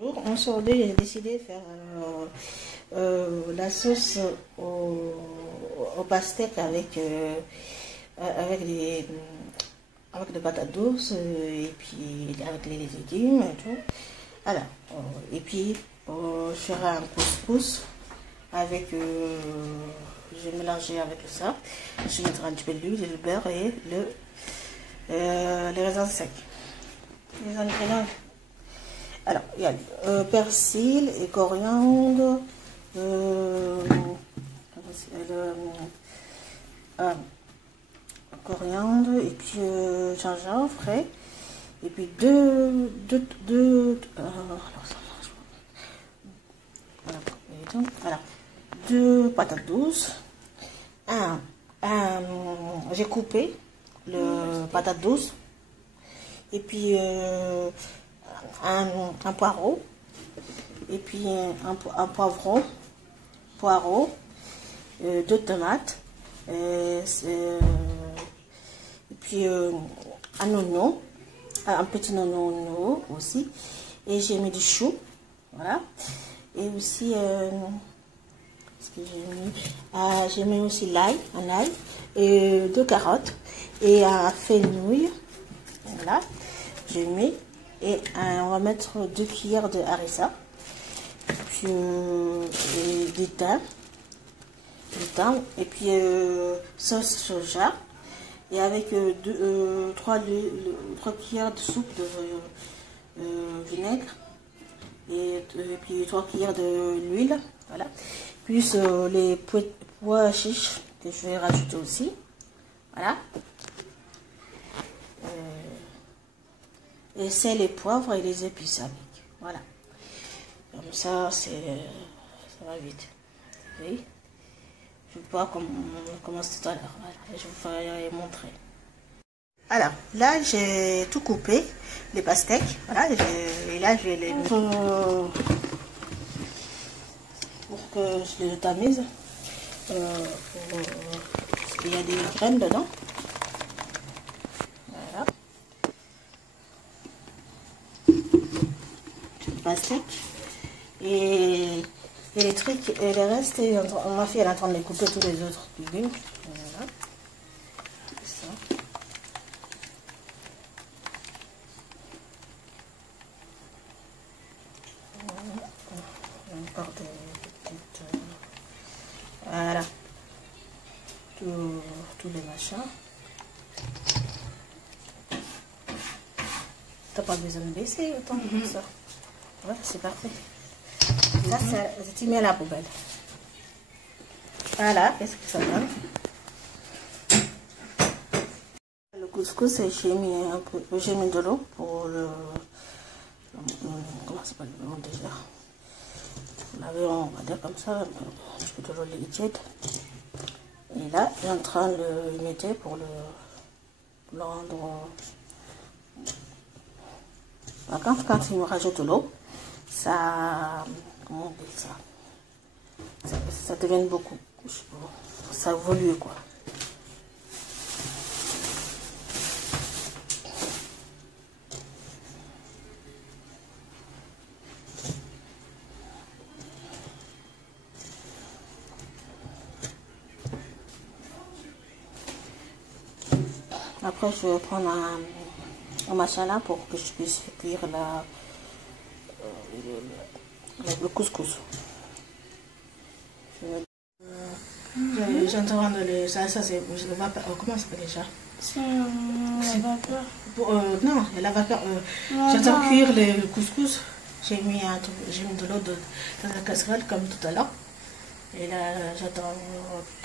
Aujourd'hui, j'ai décidé de faire la sauce au pastèque avec des patates douces et puis avec les légumes et tout. Voilà. Et puis, je ferai un couscous avec. Je vais mélanger avec ça. Je mettrai un petit peu d'huile, le beurre et les raisins secs. Les ingrédients. Alors, il y a persil et coriandre, coriandre et puis gingembre frais, et puis deux patates douces. J'ai coupé le patate douce et puis un poireau et puis un poireau, deux tomates et puis un oignon, un petit oignon aussi, et j'ai mis du chou, voilà, et aussi ce que j'ai mis aussi l'ail, un ail et deux carottes et un fenouil, voilà, j'ai mis. Et on va mettre 2 cuillères de harissa, puis du thym, et puis sauce soja, et avec 3 cuillères de soupe de vinaigre, et puis 3 cuillères d'huile, voilà, plus les pois chiches que je vais rajouter aussi, voilà. Et sel et poivre et les épices avec. Voilà. Comme ça, ça va vite. Oui. Je vais pas commencer tout à l'heure. Voilà. Je vous ferai montrer. Alors, là, j'ai tout coupé, les pastèques. Voilà. Et là, je vais les mettre pour que je les tamise. Parce qu'il y a des graines dedans. Pastèque et les trucs et les restes, ma fille elle est en train de les couper tous les autres légumes. Voilà. Ça. Encore des petites, voilà, tous les machins. T'as pas besoin de baisser autant que ça. Ouais, c'est parfait. Ça, tu mets à la poubelle. Voilà, qu'est-ce que ça donne? Le couscous, j'ai mis de l'eau pour comment ça s'appelle le nom déjà? On va dire comme ça, un petit peu de l'eau liquide. Et là, j'ai en train de le mettre pour le rendre. Quand il me rajoute de l'eau, ça, comment on dit ça devient beaucoup, ça évolue quoi. Après je vais prendre un machin là pour que je puisse cuire le couscous. J'entends ça c'est le vapeur. Comment ça s'appelle déjà? C'est la vapeur. Non, la vapeur. J'entends cuire le couscous. J'ai mis de l'eau dans la casserole comme tout à l'heure. Et là, j'attends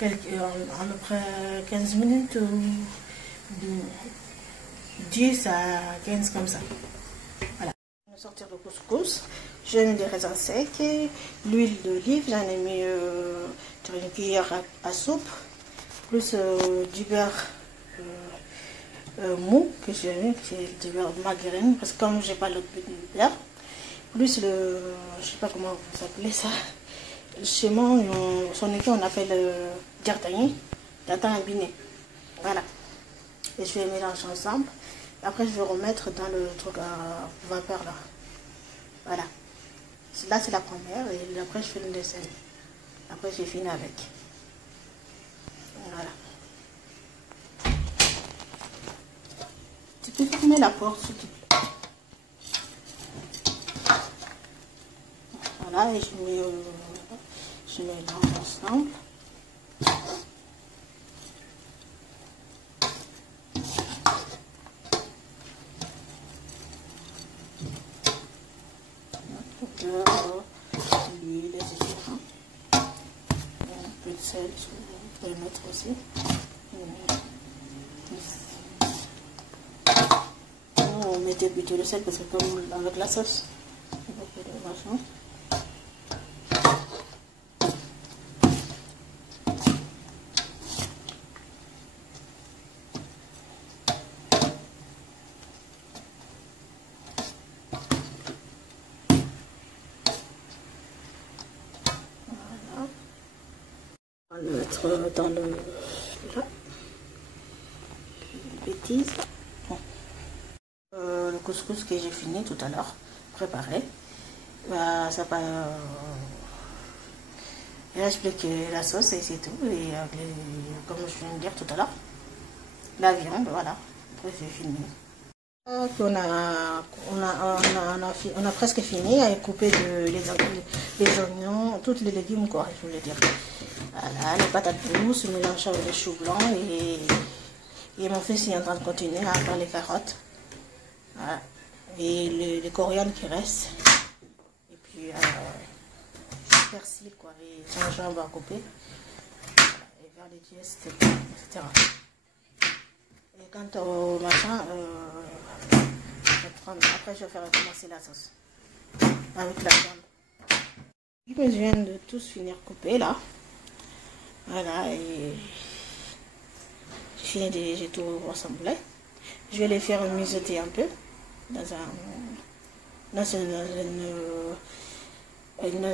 à peu près 15 minutes ou 10 à 15 comme ça. Voilà. Je vais sortir le couscous. J'ai mis des raisins secs, l'huile d'olive, j'en ai mis une cuillère à soupe, plus du beurre mou que j'ai mis, c'est du beurre margarine, parce que comme j'ai pas le beurre, plus je sais pas comment vous appelez ça, chez moi, son équipe on appelle tartan biné. Voilà. Et je vais mélanger ensemble. Après, je vais remettre dans le truc à vapeur là. Voilà. là c'est la première et après je fais une deuxième. Après j'ai fini avec. Voilà. Tu peux fermer la porte s'il te plaît. Voilà, et je mélange ensemble. L'huile, etc. Un peu de sel, je peux le mettre aussi. On mettait plutôt le sel parce que comme avec la sauce, beaucoup de vachement. On va le mettre dans le là. Bêtise. Bon. Le couscous que j'ai fini tout à l'heure, préparé. Bah, ça va. Il reste plus que la sauce et c'est tout. Et comme je viens de dire tout à l'heure, la viande, voilà. Après c'est fini. On a presque fini à couper les oignons, tous les légumes quoi, je voulais dire. Voilà, les patates douces, mélangées avec les choux blancs et mon fils est en train de continuer à faire les carottes. Voilà. Et les coriandres qui restent. Et puis persil quoi, et gingembre à couper. Voilà, et vers les dièses, etc. Et quant au machin, après je vais faire commencer la sauce avec la viande. Ils viennent de tous finir couper là. Voilà, et j'ai tout rassemblé. Je vais les faire mijoter un peu dans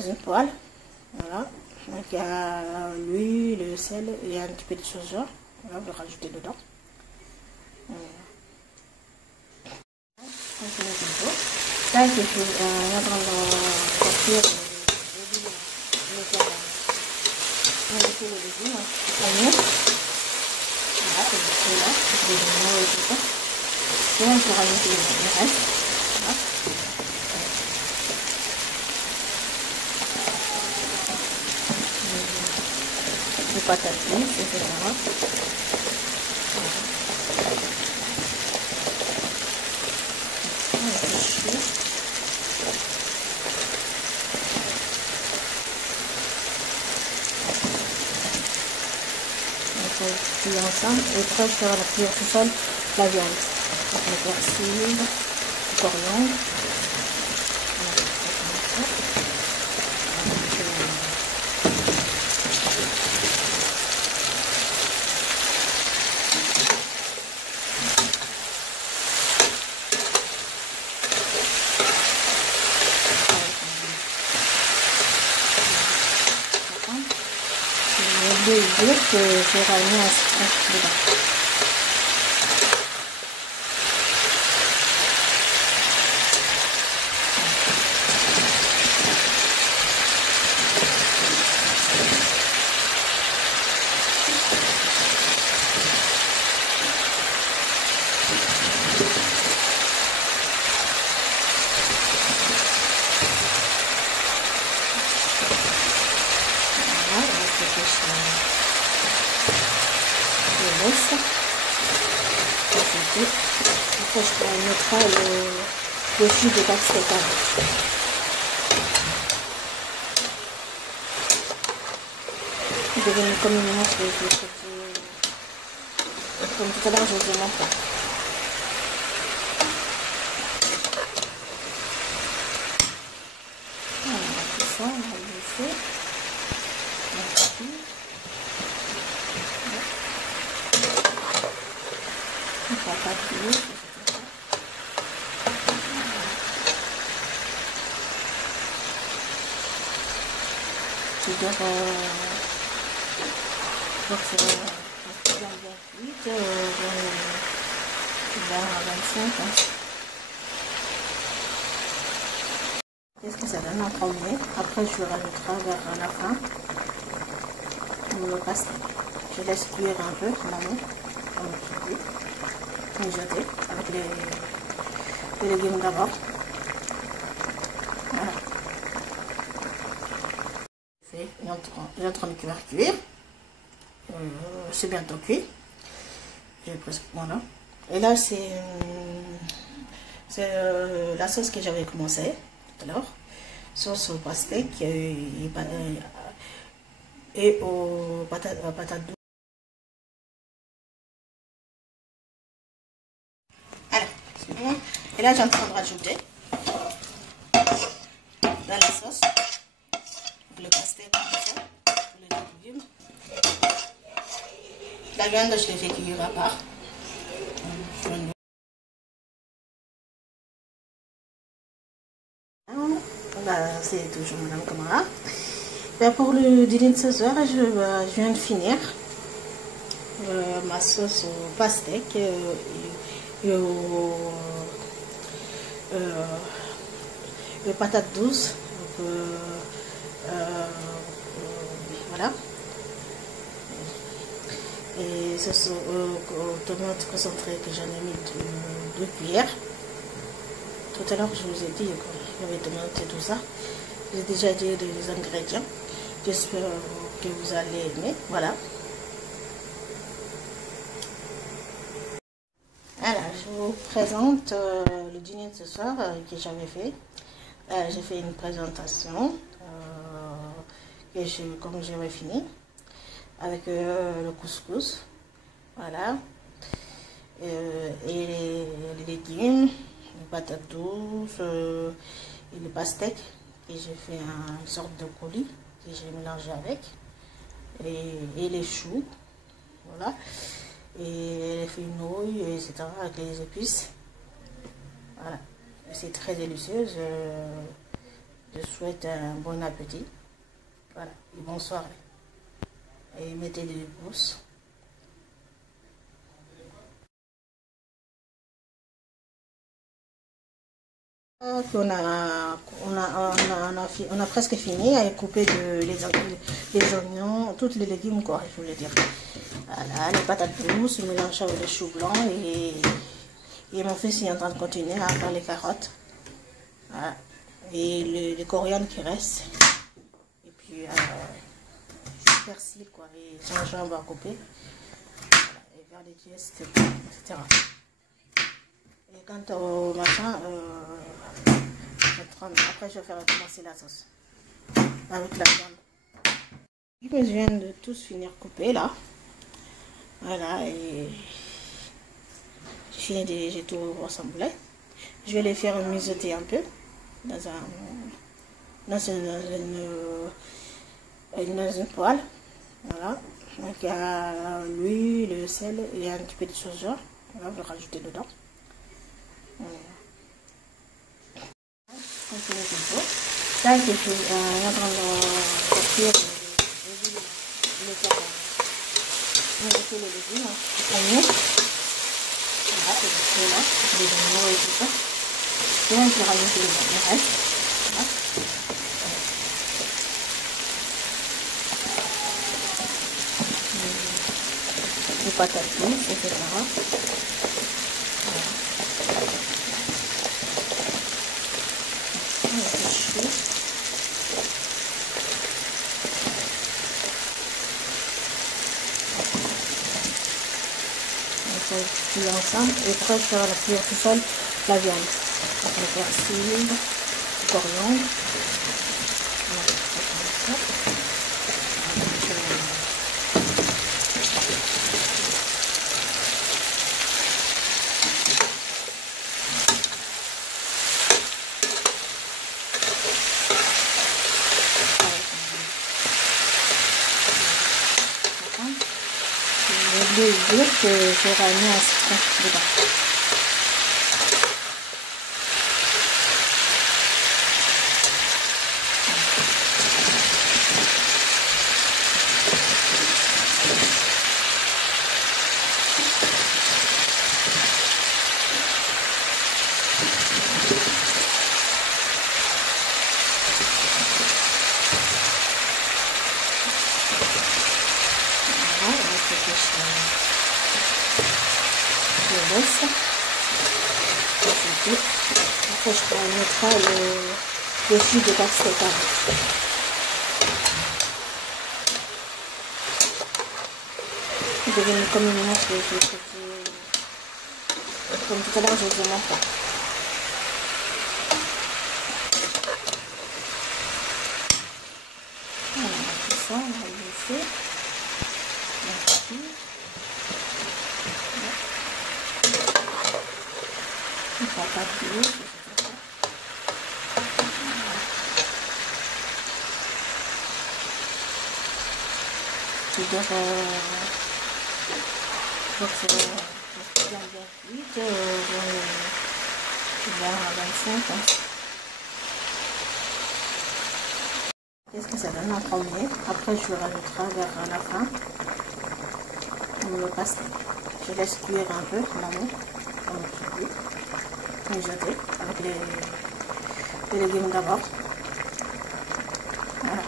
une poêle. Voilà. Donc il y a l'huile, le sel et un petit peu de soja. Voilà, vous le rajoutez dedans. Voilà. Là, il faut mettre dans la sortir on va mettre les légumes, oignons. Voilà, c'est juste là, des oignons et tout ça. Et on peut rajouter le reste. Voilà. Les patates douces, etc. Puis ensemble et après je ferai la cuire tout seul la viande. Donc le persil, le coriandre. Je vais dire que j'ai ramené un citron dedans. Après je mettrai le jus de castagne. Je vais mettre comme une manche comme tout à l'heure je vous ai montré. Voilà, tout ça, on va le laisser. Pas plus. C'est-à-dire que ça va bien vite, 20 à 25. Hein. Qu'est-ce que ça donne en premier? Après, je le rajouterai vers la fin. Le pastèque. Je laisse cuire un peu en amont. Mijoter avec les légumes d'abord. Voilà. Il est en train de cuire. C'est bientôt cuit. J'ai presque, voilà. Et là, c'est la sauce que j'avais commencé tout à l'heure. Sauce au pastèque et aux patates douces. Alors, c'est bon. Et là, j'ai en train de rajouter dans la sauce le pastèque, les légumes. La viande, je l'ai fait cuire à part. C'est toujours Madame Camara. Pour le dîner de ce soir, je viens de finir ma sauce au pastèque et aux patates douces. Voilà. Et sauce aux tomates concentrées que j'en ai mis 2 cuillères. Tout à l'heure, je vous ai dit qu'il y avait tomates et tout ça. J'ai déjà dit les ingrédients. J'espère que vous allez aimer. Voilà. Alors, je vous présente le dîner de ce soir que j'avais fait. J'ai fait une présentation comme j'avais fini avec le couscous. Voilà. Et les légumes, les patates douces et les pastèques. Et j'ai fait une sorte de coulis que j'ai mélangé avec. Et les choux. Voilà. Et les fenouilles, etc. avec les épices. Voilà. C'est très délicieux. Je souhaite un bon appétit. Voilà. Et bonne soirée. Et mettez des pouces. On a presque fini à couper les oignons, tous les légumes, quoi, je voulais dire. Voilà, les patates douces, mélangées avec les choux blancs et mon fils est en train de continuer à faire les carottes. Voilà. Et les coriandres qui restent. Et puis, persil, quoi, et gingembre à couper. Voilà, et vers les gestes, etc. Et quant au machin, après je vais faire commencer la sauce avec la viande. Je viens de tous finir couper là. Voilà, et j'ai tout rassemblé. Je vais les faire mijoter un peu dans une poêle. Voilà. Donc il y a l'huile, le sel et un petit peu de soja. Voilà, je vais rajouter dedans. Là, je suis en train de sortir les carottes. Je vais mettre les légumes, les oignons. Voilà, c'est là, les oignons et tout ça. Et là, je vais rajouter le reste. Voilà. Les patates douces, etc. Puis ensemble et après je vais la cuire tout seul la viande. Donc, le persil, le coriandre. Je vais dire que j'aurais mis un citron dedans. laisse. Après, je mettrai le jus de pastèque avec. Je vais venir comme une mousse comme tout à l'heure, je vous ai montré. Voilà, tout ça, on va le laisser. Merci. On va pas plus. Je dois bien vite, vers 25 ans. Qu'est-ce que ça donne en premier? Après, je le rajouterai vers la fin le pastèque. Je laisse cuire un peu en amont, comme tu dis, mijoter avec les légumes d'abord. Voilà.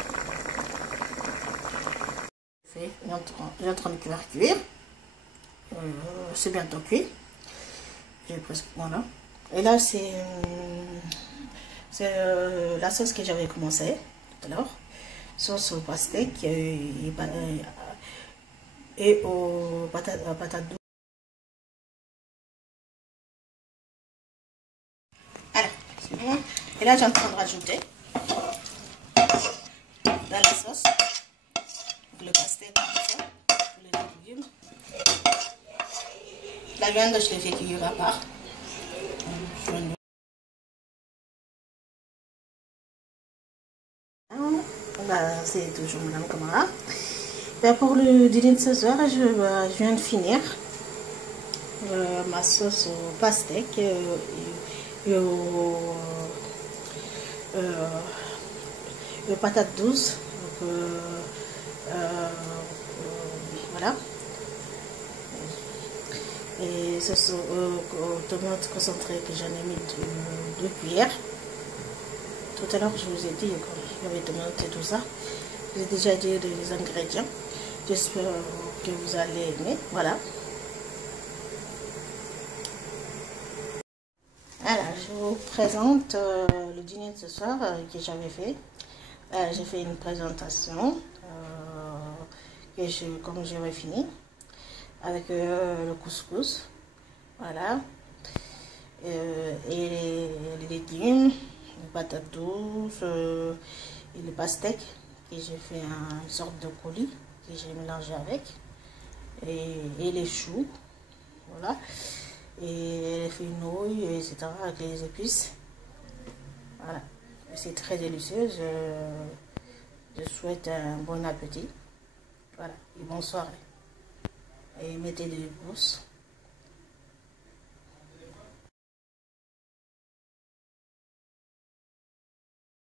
Il est en train de cuire. C'est bientôt cuit. Presque, voilà. Et là, c'est la sauce que j'avais commencé tout à l'heure. Sauce au pastèque et aux patates douces. Alors, c'est bon. Et là, j'ai en train de rajouter dans la sauce le pastèque, les légumes. La viande, je l'ai fait cuire à part. C'est toujours Madame Camara. Pour le dîner de ce soir, je viens de finir ma sauce au pastèque et aux patates douces. Voilà. Et sauce aux tomates concentrées que j'en ai mis 2 cuillères. Tout à l'heure, je vous ai dit qu'il y avait tomates et tout ça. J'ai déjà dit les ingrédients. J'espère que vous allez aimer. Voilà. Alors, je vous présente le dîner de ce soir que j'avais fait. J'ai fait une présentation comme j'avais fini avec le couscous. Voilà. Et les légumes, les patates douces et les pastèques. Et j'ai fait une sorte de coulis que j'ai mélangé avec. Et les choux. Voilà. Et les fenouilles, etc. avec les épices. Voilà. C'est très délicieux. Je souhaite un bon appétit. Voilà. Et bonne soirée. Et mettez des pouces.